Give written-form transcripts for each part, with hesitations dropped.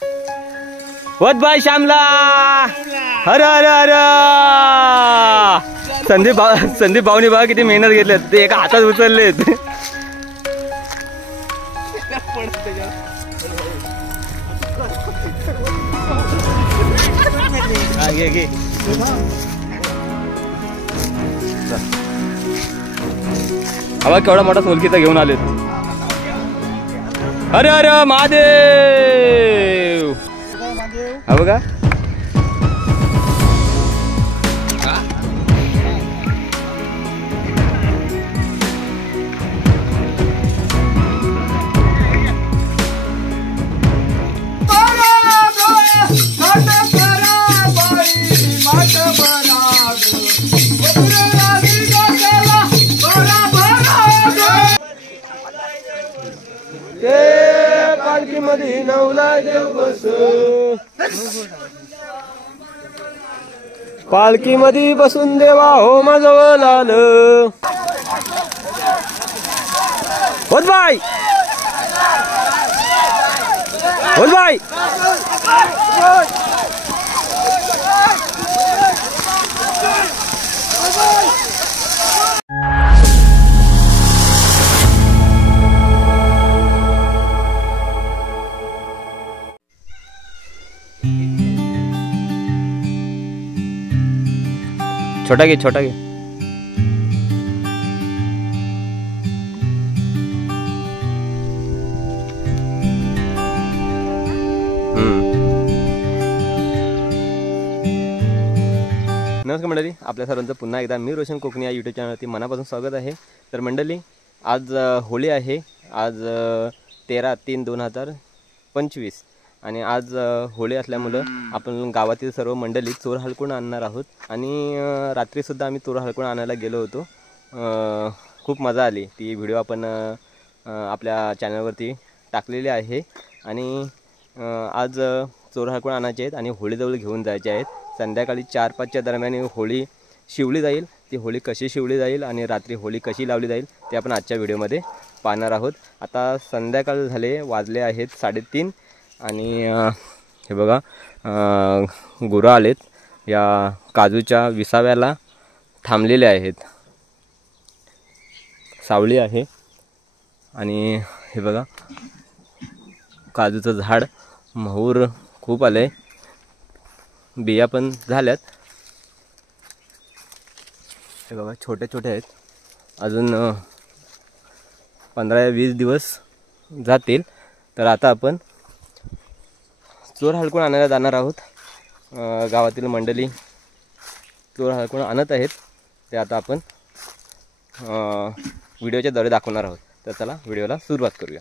वत भाई श्यामला हर हर हर संदीप भाऊनी बघा किती मेहनत घेतली ते एका हातात उचललेत. घे हवा केवढा मोठा सोलकीचा घेऊन आलेत. अरे अरे महादेव हा बघा पालखी मध्ये नवला देव बस पालखी मध्ये बसून देवा हो माझं आलं. होत बाई होत बाई छोटा घे नमस्कार मंडळी, आपल्या सर्वांचं पुन्हा एकदा मी रोशन कोकणी या यूट्यूब चॅनलवरती मनापासून स्वागत आहे. तर मंडळी आज होळी आहे. आज 13/3/2025 आणि आज होळी असल्यामुळं आपण गावातील सर्व मंडळी चोर हलकून आणणार आहोत. आणि रात्रीसुद्धा आम्ही चोर हलकून आणायला गेलो होतो. खूप मजा आली. ती व्हिडिओ आपण आपल्या चॅनलवरती टाकलेली आहे. आणि आज चोर हलकून आणायचे आहेत आणि होळीजवळ घेऊन जायचे आहेत. संध्याकाळी 4-5च्या दरम्यान होळी शिवली जाईल. ती होळी कशी शिवली जाईल आणि रात्री होळी कशी लावली जाईल ते आपण आजच्या व्हिडिओमध्ये पाहणार आहोत. आता संध्याकाळ झाले, वाजले आहेत 3:30 आणि हे बघा गुरं आलेत. या काजूच्या विसाव्याला थांबलेले आहेत. सावली आहे आणि हे बघा काजूचं झाड मोहर खूप आले, बिया पण झाल्यात. हे बघा छोटे छोटे आहेत. अजून 15-20 दिवस जातील. तर आता आपण चोर हलकून आणायला जाणार आहोत. गावातील मंडळी चोर हलकून आणत आहेत. ते आता आपण व्हिडिओच्या द्वारे दाखवणार आहोत. तर चला व्हिडिओला सुरुवात करूया.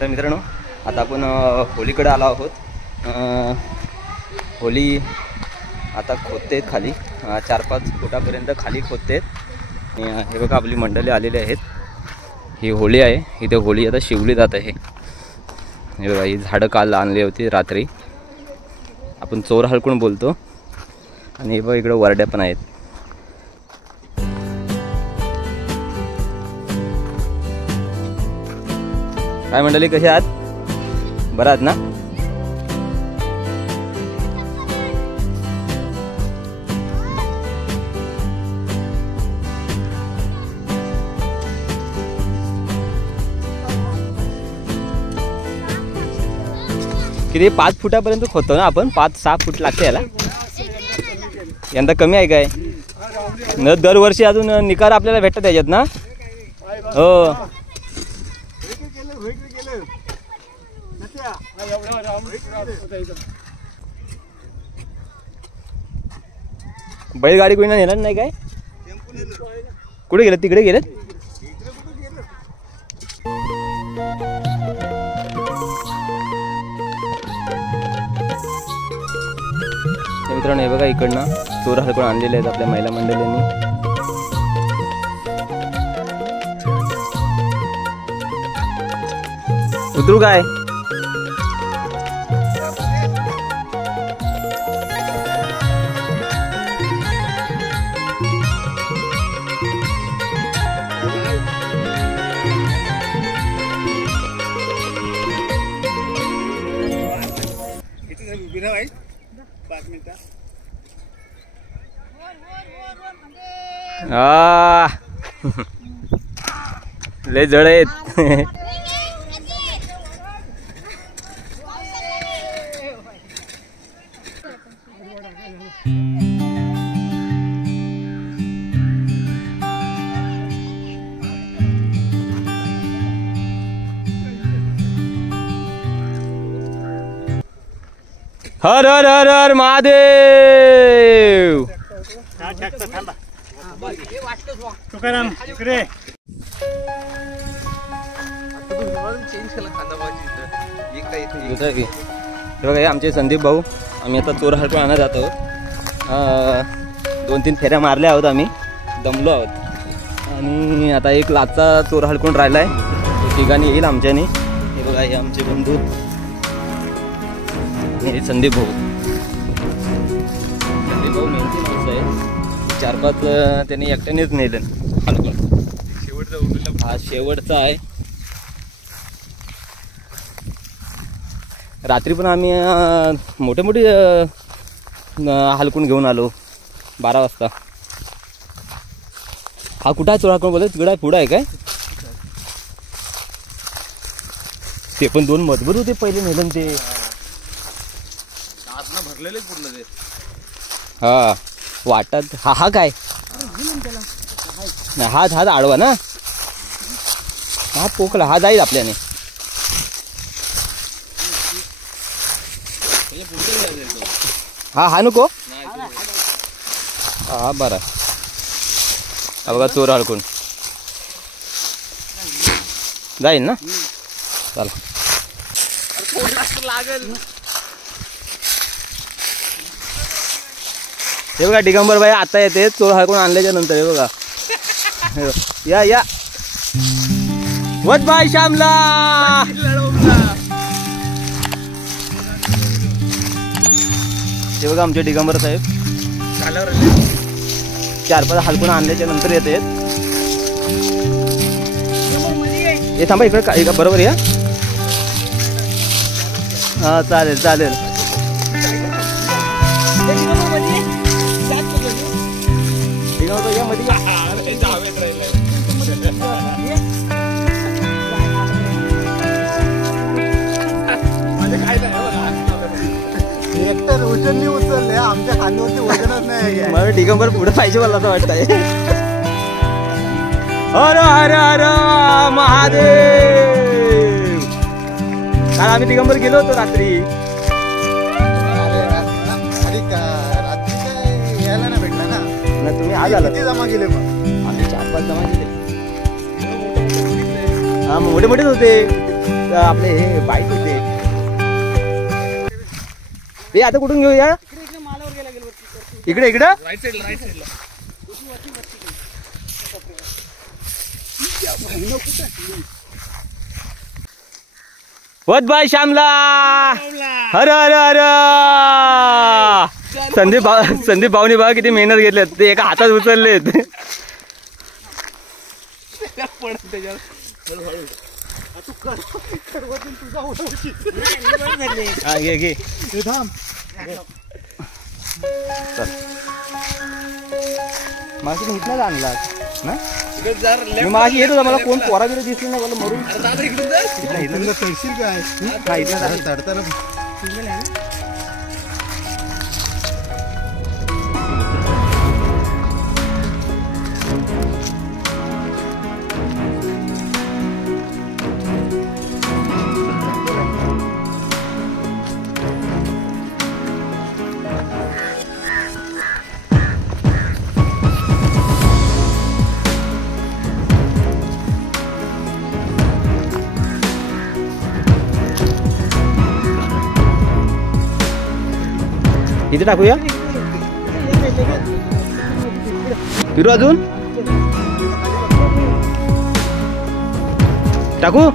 तर मित्रांनो आता आपण होळीकडे आलो आहोत. होळी आता खोदतेत खाली 4-5 फुटापर्यंत खाली खोदतेत. हे बघा आपली मंडळी आलेली आहेत. ही होळी आहे. इथे होळी आता शिवली जात आहे. हे बघा ही झाडं काल आणली होती रात्री. आपण चोर हलकून बोलतो. आणि हे बघा इकडे वरड्या पण आहेत. काय मंडळी कशी आहात? बरं आहात ना? किती 5 फुटापर्यंत खोदतो ना आपण. 5-6 फूट लागते याला. यंदा कमी आहे काय? न दरवर्षी अजून निकार आपल्याला भेटतात त्याच्यात ना. हो बैलगाडी कोणी नेणार नाही काय? कुठे गेलेत? तिकडे गेलेत. मित्रांनो हे बघा इकडनं चोर हलकून आणलेले आहेत आपल्या महिला मंडळींनी. उतरू काय? लय जड आहेत. हर हर हर हर महादेव. तुकाराम इकडे बघा हे आमचे संदीप भाऊ. आम्ही आता चोर हलकून आणत जात आहोत. 2-3 फेऱ्या मारल्या आहोत, आम्ही दमलो आहोत आणि आता एक लाचा चोर हलकून राहिला आहे. तो ठिकाणी येईल आमच्याने. हे बघा हे आमचे बंधू हे संदीप भाऊ. संदीप भाऊ मेहनती माणूस आहे. 4-5 त्यांनी एकट्यानेच नेलं हलकून. हा शेवटचा आहे. रात्री पण आम्ही मोठे मोठे हलकून घेऊन आलो 12 वाजता. हा कुठं आहे चोर हलकून बोलत? तिकडं आहे, पुढं आहे काय? ते पण 2 मजबूत होते पहिले नेलं ते. भरलेले पूर्ण ते. हा वाटत. हा काय हात आडवा ना. हा पोकला हा जाईल आपल्याने. हा नको. हा बरं. हा बघा चोर हलकून जाईल ना. चला लागेल. हे बघा दिगंबर भाई आता येते चोर हलकून आणल्याच्या नंतर. हे बघा या वत बाय श्यामला. हे बघा आमचे दिगंबर साहेब 4-5 हलकून आणल्याच्या नंतर येत आहेत. हे थांबा इकडे बरोबर या. हा चालेल चालेल. एकतर उचलली उचलले आमच्या खांद्यावरती वजनच नाही. मला दिगंबर पुढे पाहिजे मला असं वाटतंय. हर हर हर महादेव. काल आम्ही दिगंबर गेलो होतो रात्री. रात्री काय यायला नाही भेटला ना. तुम्ही आज आला. किती जमा केले मग? आम्ही 4-5 जमा केले. हा मोठे मोठेच होते आपले. हे बाईक होते. हे आता कुठून घेऊया? इकडे इकडं राईट साईडला. वत बाय श्यामला. हर हर हर. संदीप भाऊनी बघा किती मेहनत घेतल्यात. ते एका हातात उचललेत. घे माशी इथलाच आणला ना. मी माशी येत होता. मला कोण पोरा बिरा दिसली ना. मला मरून काय इथे टाकूया. फिरू अजून टाकू.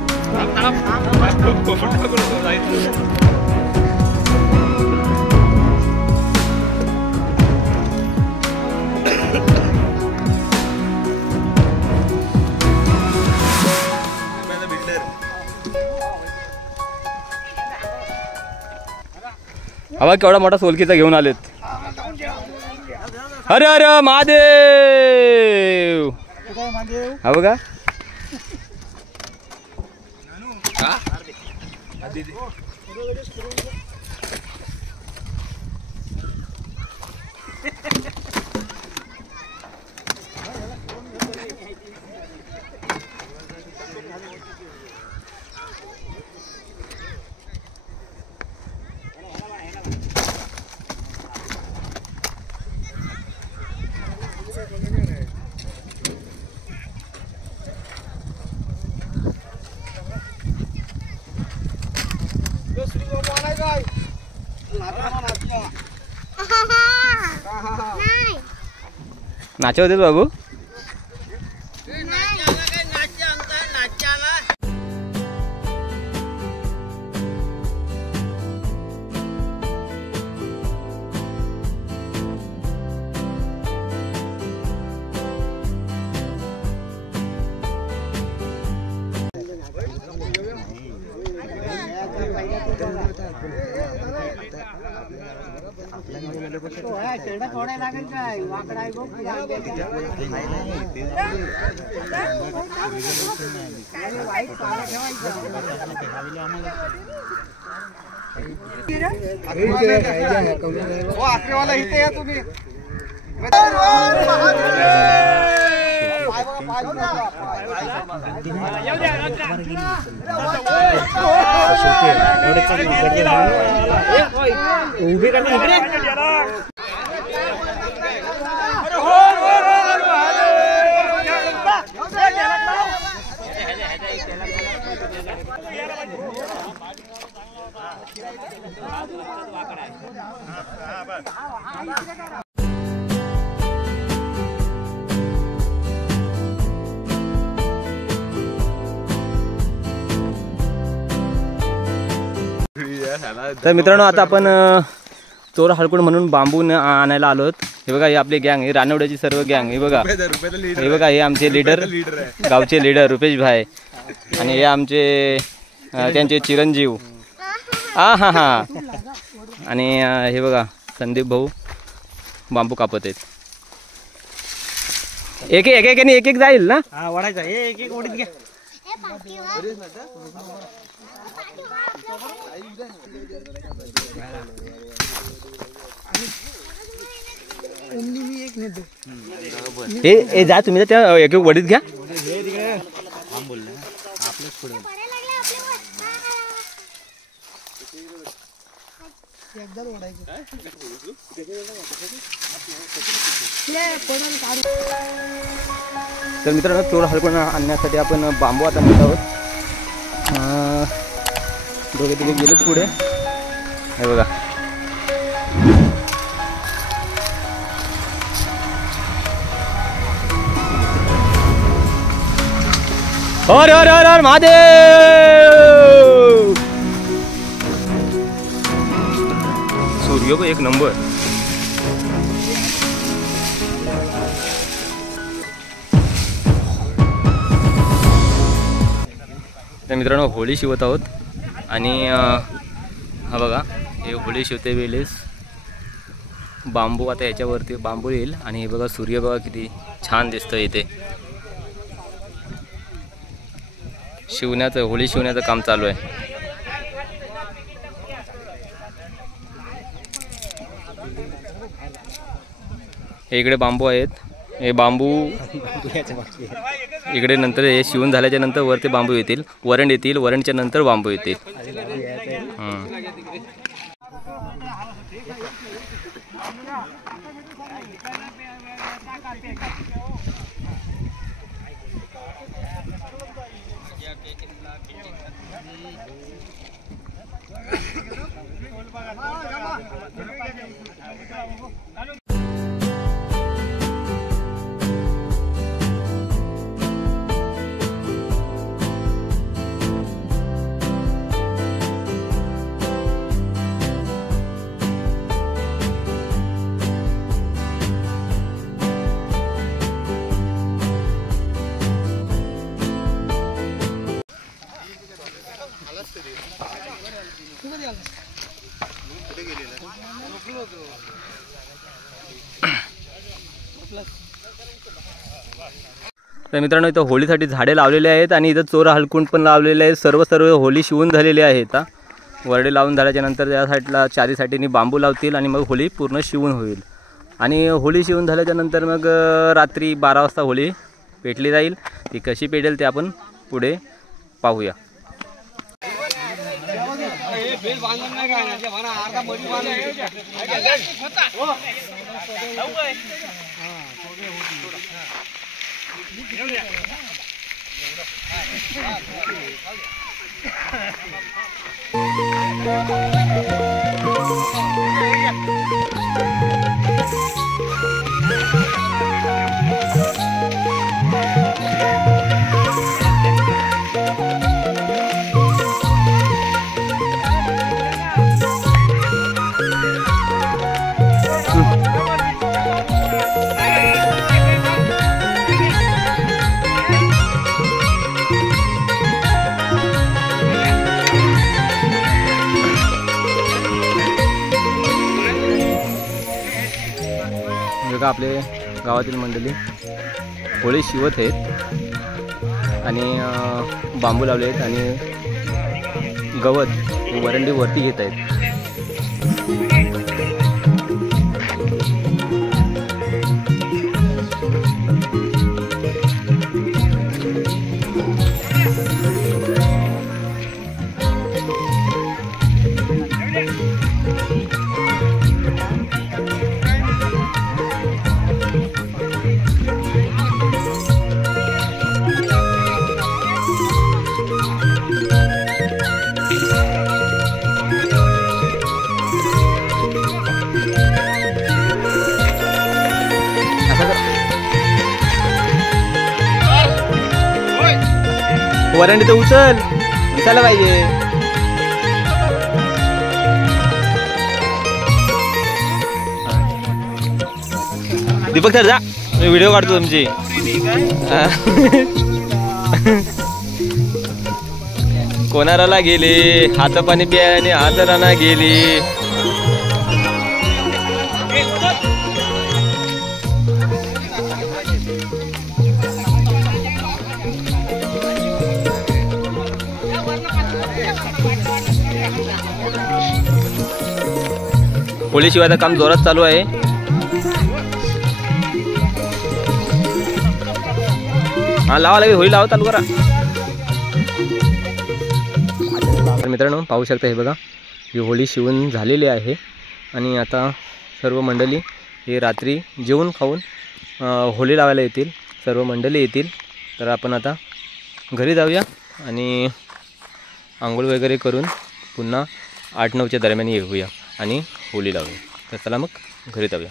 हवा केवढा मोठा सोलकीचा घेऊन आलेत. अरे अरे महादेव हा बघा. नाचे होते बाबू. थोडे लागेल काय वाकडा आहे बघ. वाईट पाला ठेवायचा. आखरेवाला इथे या तुम्ही. उभी तर मित्रांनो आता आपण चोर हळकुंड म्हणून बांबू आणायला आलो आहोत. हे बघा, हे आपली गँग, हे रानवड्याची सर्व गँग. हे बघा, हे बघा, हे आमचे लीडर, गावचे लीडर रुपेश भाई, आणि हे आमचे त्यांचे चिरंजीव. हा हा हा. आणि हे बघा संदीप भाऊ बांबू कापत आहेत. एक एक एक एक एक जाईल ना. हा वडायचा. एक एक ओढीत घ्या. हे जा तुम्ही त्या एक एक वडीत घ्या. तर मित्रांनो, चोर हलकून आणण्यासाठी आपण बांबू आता नेत आहोत. दोघे तिघे गेलेत पुढे. हे बघा, हर हर हर हर महादेव. सूर्य को एक नंबर. तर मित्रांनो, होळी शिवत आहोत. आणि हा बघा, हे होळी शिवते वेळेस बांबू, आता याच्यावरती बांबू येईल. आणि हे बघा, सूर्य बघा किती छान दिसतं इथे. शिवण्याचं, होळी शिवण्याचं काम चालू आहे. इकडे बांबू आहेत. हे बांबू इकडे नंतर हे शिवून झाल्याच्या नंतर वरती बांबू येतील, वरण येतील, वरणच्या नंतर बांबू येतील. तर मित्रांनो इथं होळीसाठी झाडे लावलेले आहेत आणि इथं चोर हलकुंड पण लावलेले आहेत. सर्व होळी शिवून झालेली आहे. इथं वरडे लावून झाल्याच्या नंतर त्या साईडला चारी साईडनी बांबू लावतील आणि मग होळी पूर्ण शिवून होईल. आणि होळी शिवून झाल्याच्या नंतर मग रात्री 12 वाजता होळी पेटली जाईल. ती कशी पेटेल ते आपण पुढे पाहूया. बघा आपले गावातील मंडळी होळी शिवत आहेत आणि बांबू लावले आहेत आणि गवत वरंडी वरती घेत आहेत. वरंडी तर उचल दिसायला पाहिजे. दीपक सर जा मी व्हिडिओ काढतो तुमची. कोणाराला गेले हात पाणी प्याने हातराना गेले. होळी शिवायचं काम जोरात चालू आहे. हा लावा लागेल होळी लावा चालू करा. तर मित्रांनो पाहू शकता हे बघा ही होळी शिवून झालेली आहे आणि आता सर्व मंडळी हे रात्री जेवून खाऊन होळी लावायला येतील. सर्व मंडळी येतील. तर आपण आता घरी जाऊया आणि आंघोळ वगैरे करून पुन्हा 8-9च्या दरम्यान येऊया आणि होळी लावूया. तर चला मग घरी जाऊया.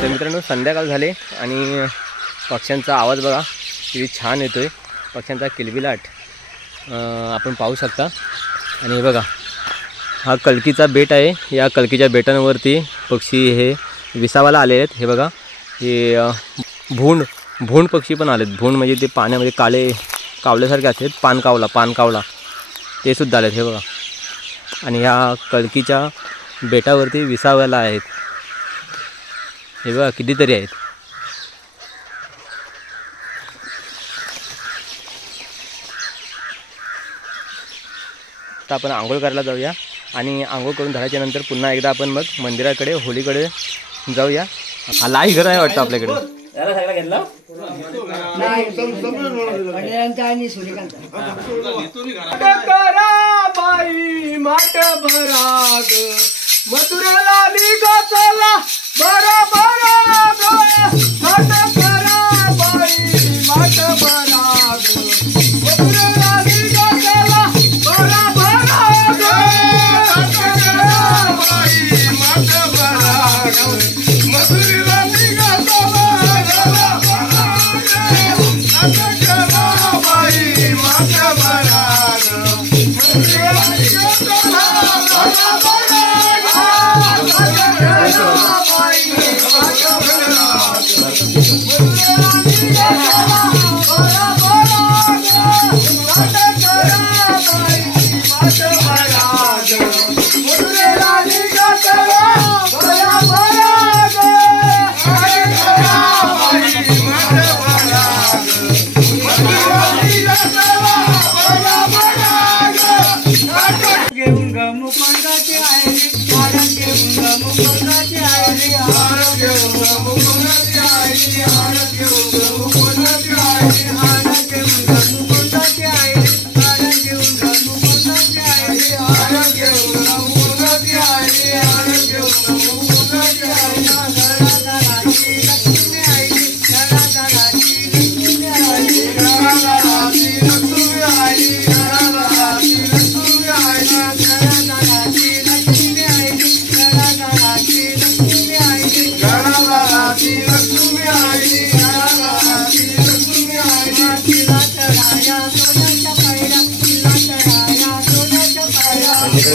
तर मित्रांनो संध्याकाळ झाले आणि पक्ष्यांचा आवाज बघा किती छान येतोय. पक्ष्यांचा किलबिलाट आपण पाहू शकता. आणि हे बघा हा कलकीचा बेट आहे. या कलकीच्या बेटांवरती पक्षी हे विसावाला आले आहेत. हे बघा हे भोंड पक्षी पण आलेत. भोंड म्हणजे ते पाण्यामध्ये काळे कावल्यासारखे असतात. पानकावला ते सुद्धा आलेत. हे बघा आणि ह्या कलकीच्या बेटावरती विसावाला आहेत. हे बघा कितीतरी आहेत. तर आपण आंघोळ करायला जाऊया आणि आंघोळ करून झाल्याच्या नंतर पुन्हा एकदा आपण मग मंदिराकडे होळीकडे जाऊया. हा लाई घर आहे वाटतं आपल्याकडे.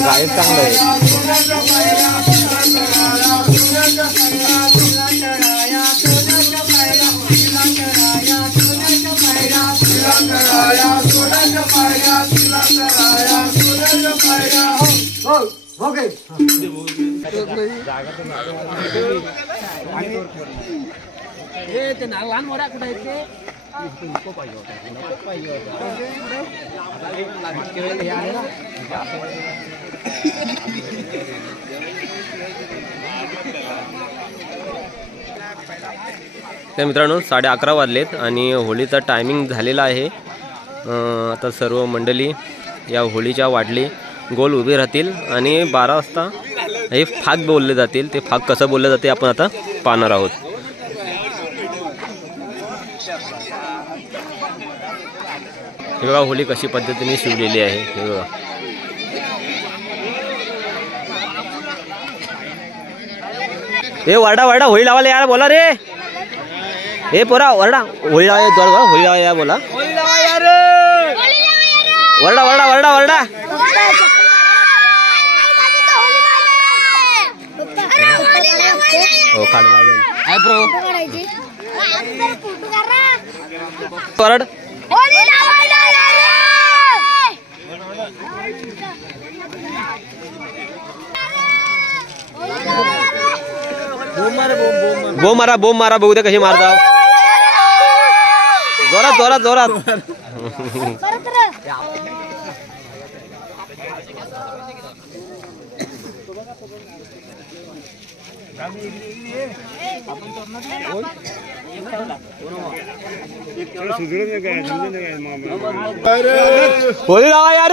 गायक चांगलं आहे. लहान मोऱ्या कुठे आहेत ते? तर मित्रांनो 11:30 वाजलेत आणि होळीचा टायमिंग झालेला आहे. आता सर्व मंडळी या होळीच्या वाढली गोल उभी राहतील आणि 12 वाजता हे फाग बोलले जातील. ते फाग कसं बोललं जाते आपण आता पाहणार आहोत. हे बघा होळी कशी पद्धतीने शिवलेली आहे. हे बघा हे वरडा वरडा होळी लावायला यार बोला रे. हे पोरा वरडा होळी लावा जोर होळी लावा या बोला. वरडा वरडा वरडा वरडा हो काढला वरड बोम मारा बघू दे कशी मारता. जोरात जोरात जोरात. होळी लावा यार.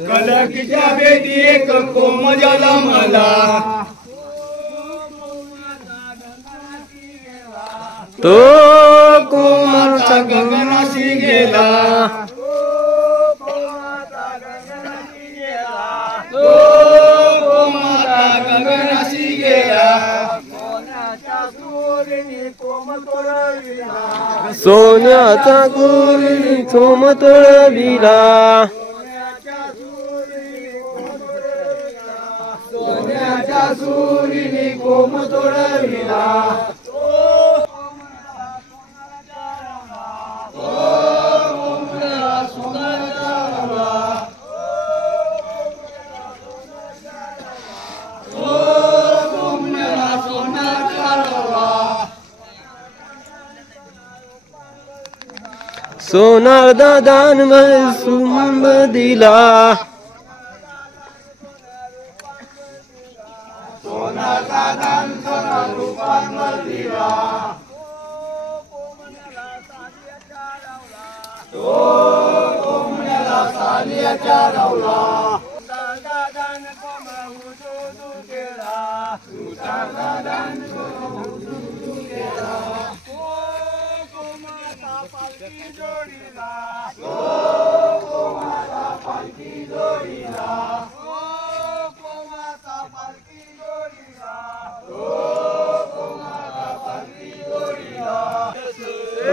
कलकीच्या बेटी एक कोमजला मला तो कोमाचा गगनाशी गेला. तो कोमाचा गगनाशी गेला. सोन्याचा गोरी थोम तोळविला. सोन्याच्या सुरीने कोम तोडविला. सोनार दादान सुमंब दिला. सोनार दादान रूपांवर दिला. तो कोंबड्याला सालियाच्या लावला. दादान कोंबडा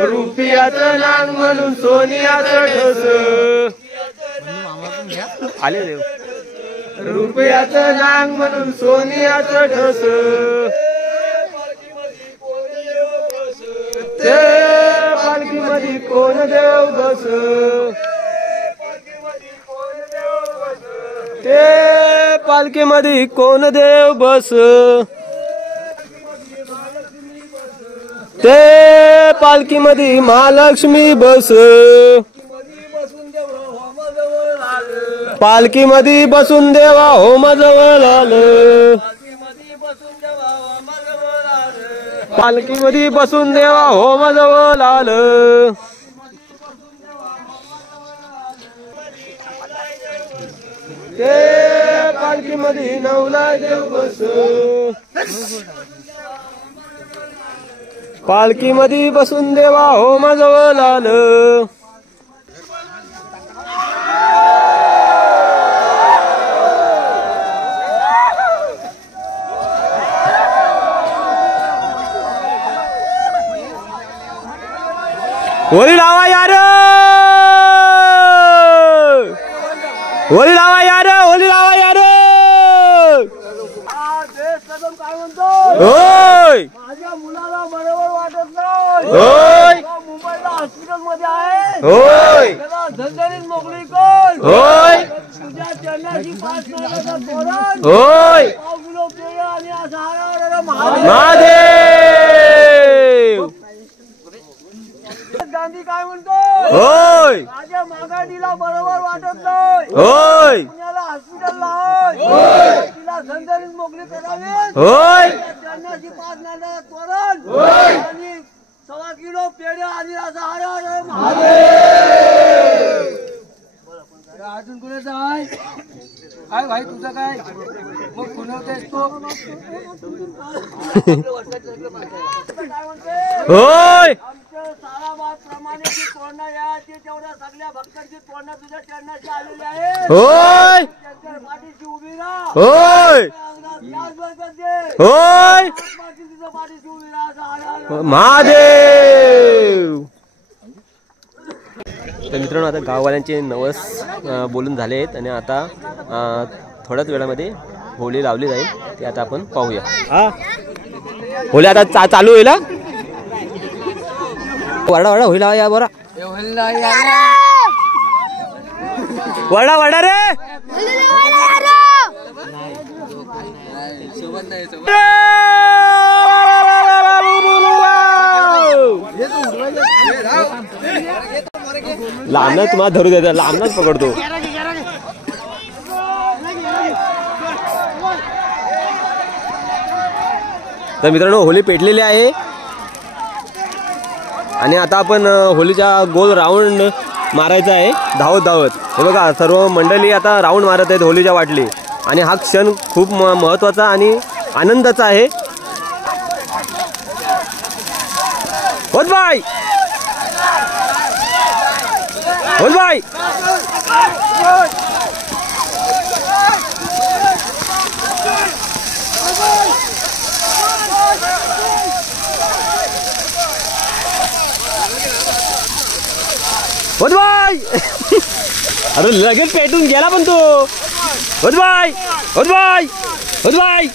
रुपयाचं नांग म्हणून सोनियाचं ठस आले देव रुपयाचं नांग म्हणून सोनियाचं ठस ते पालखीमध्ये कोण देव बस ते पालखीमध्ये कोण देव बस ते पालखीमध्ये महालक्ष्मी बस पालखीमध्ये बसून देवा होमाजवळ आलं पालखीमध्ये बसून देवा होमाजवळ आलं ते पालखीमध्ये नवला देव बस पालखीमध्ये बसून देवा होमाजवळ आलं होळी लावा यार होळी लावा यार होळी लावा यार होय माझ्या मुलाला बरोबर वाटत नाही होय मुंबईला हॉस्पिटल मध्ये आहे होय त्याला झणझणीत मोकळी कर होय तुझ्या चरणाची पाच नारळाचा तोरण होय पाव किलो केळं आणि असा हार महादेव महादेव गांधी काय म्हणतो होय माझ्या मागाडीला बरोबर वाटत नाही होय पुण्याला हॉस्पिटलला आहे तिला झणझणीत मोकळी करावी होय चरणाची पाच नारळाचा तोरण आणि 1.25 किलो पेढे आणि असा हार महादेव अजून कुणाचं आहे काय भाई तुझं काय मग खुणवतेस तो काय म्हणते होय आमच्या साराबाद जी तोरणा याची तेवढ्या सगळ्या भक्तांची तोरणा तुझ्या चरणाची आलेली आहे होय त्यांच्या पाठीशी उभी राहा होय लाज बरकत दे होय तुझ्या पाठीशी उभी राहा असा हार महादेव तर मित्रांनो आता गाववाल्यांचे नवस बोलून झाले आहेत आणि आता थोड्याच वेळामध्ये होळी लावली जाईल ते आता आपण पाहूया हा होळी आता चालू होईल वरडा वरडा होईल या बरा वरडा वरडा रे लांबना तुम्हाला धरू देतात लांबनाच पकडतो तर मित्रांनो होळी पेटलेली आहे आणि आता आपण होळीच्या गोल राऊंड मारायचा आहे धावत धावत हे बघा सर्व मंडळी आता राऊंड मारत आहेत होळीच्या वाटली आणि हा क्षण खूप महत्त्वाचा आणि आनंदाचा आहे होत बाय होत बाय होत बाय अरे लगेच पेटून गेला पण तो होत बाय होत बाय होत बाय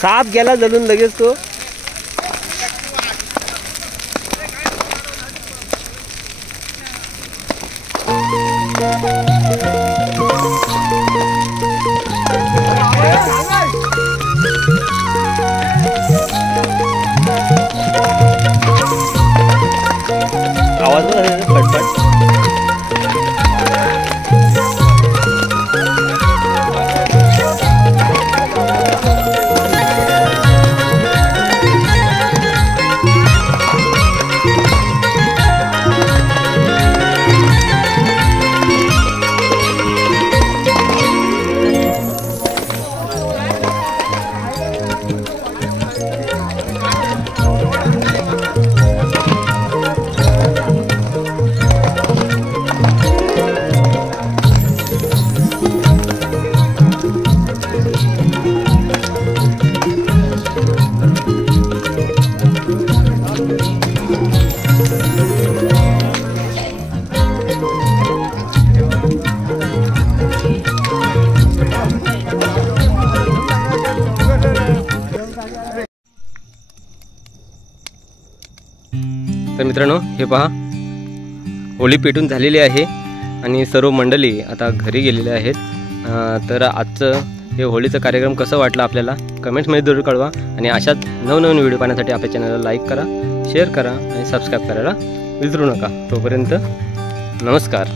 साप गेला जलून लगेच तो आवाज फटफट तर मित्रांनो, हे पहा, होळी पेटून झालेली आहे आणि सर्व मंडळी आता घरी गेलेले आहेत. तर आजचं हे होळीचं कार्यक्रम कसं वाटलं आपल्याला कमेंट्समध्ये जरूर कळवा. आणि अशाच नवनवीन व्हिडिओ पाहण्यासाठी आपल्या चॅनलला लाईक करा, शेअर करा आणि सबस्क्राईब करायला विसरू नका. तोपर्यंत नमस्कार.